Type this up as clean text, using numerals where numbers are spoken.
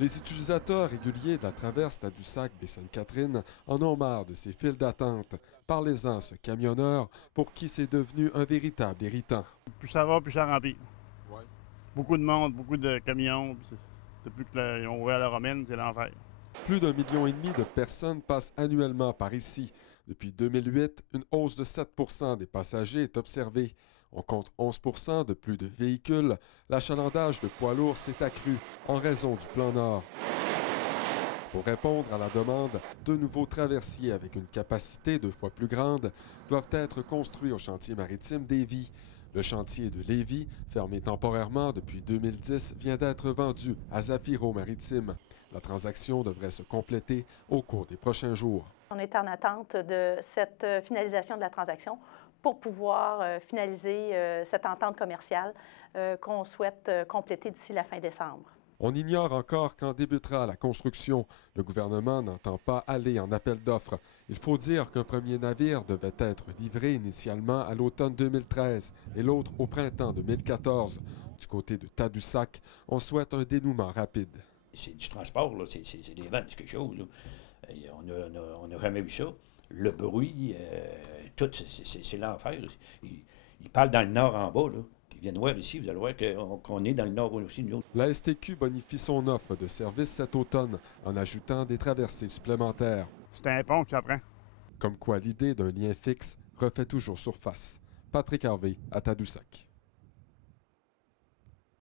Les utilisateurs réguliers de la traverse Tadoussac-Baie-Sainte-Catherine en ont marre de ces files d'attente. Parlez-en à ce camionneur pour qui c'est devenu un véritable irritant. Plus ça va, plus ça remplit. Ouais. Beaucoup de monde, beaucoup de camions. Depuis qu'ils ont ouvert la romaine, c'est l'enfer. Plus d'1,5 million de personnes passent annuellement par ici. Depuis 2008, une hausse de 7 des passagers est observée. On compte 11 de plus de véhicules. L'achalandage de poids lourds s'est accru en raison du plan Nord. Pour répondre à la demande, deux nouveaux traversiers avec une capacité 2 fois plus grande doivent être construits au chantier maritime d'Évis. Le chantier de Lévis, fermé temporairement depuis 2010, vient d'être vendu à Zafiro Maritime. La transaction devrait se compléter au cours des prochains jours. On est en attente de cette finalisation de la transaction pour pouvoir finaliser cette entente commerciale qu'on souhaite compléter d'ici la fin décembre. On ignore encore quand débutera la construction. Le gouvernement n'entend pas aller en appel d'offres. Il faut dire qu'un premier navire devait être livré initialement à l'automne 2013 et l'autre au printemps 2014. Du côté de Tadoussac, on souhaite un dénouement rapide. C'est du transport, c'est des ventes, c'est quelque chose. Là. On n'a jamais vu ça. Le bruit, tout, c'est l'enfer. Ils parlent dans le nord en bas, là. Ils viennent voir ici, vous allez voir qu'on est dans le nord aussi, nous autres. La STQ bonifie son offre de service cet automne en ajoutant des traversées supplémentaires. C'est un pont que ça prend. Comme quoi l'idée d'un lien fixe refait toujours surface. Patrick Harvey à Tadoussac.